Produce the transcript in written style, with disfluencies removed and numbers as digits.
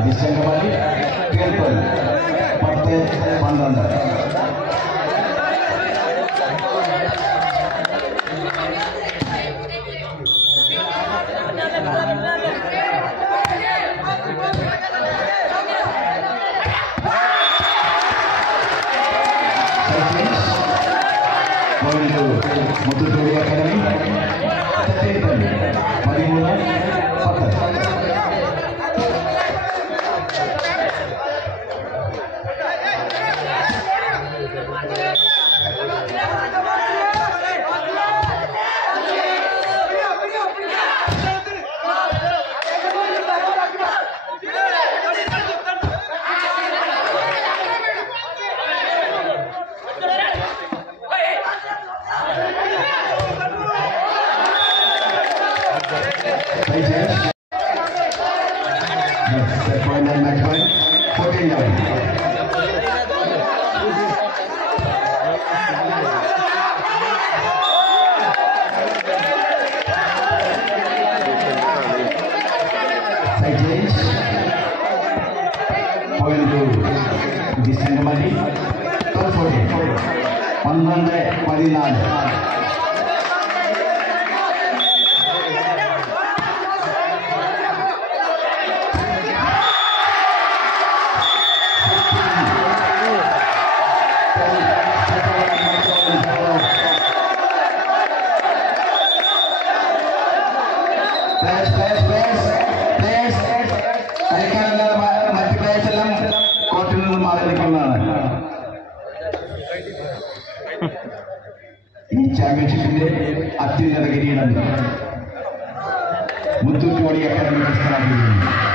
Disengkembali Triple 10-12. Mututuri Academy, 13-13. Set point and match point 14-11. Side change. Point to Disengkembali 12-14. 11-14. ഈ ചാമ്പ്യൻഷിപ്പിന്റെ അത്യുന്നത കിരീടം Muthoot academy സ്ഥാപിക്കുന്നു.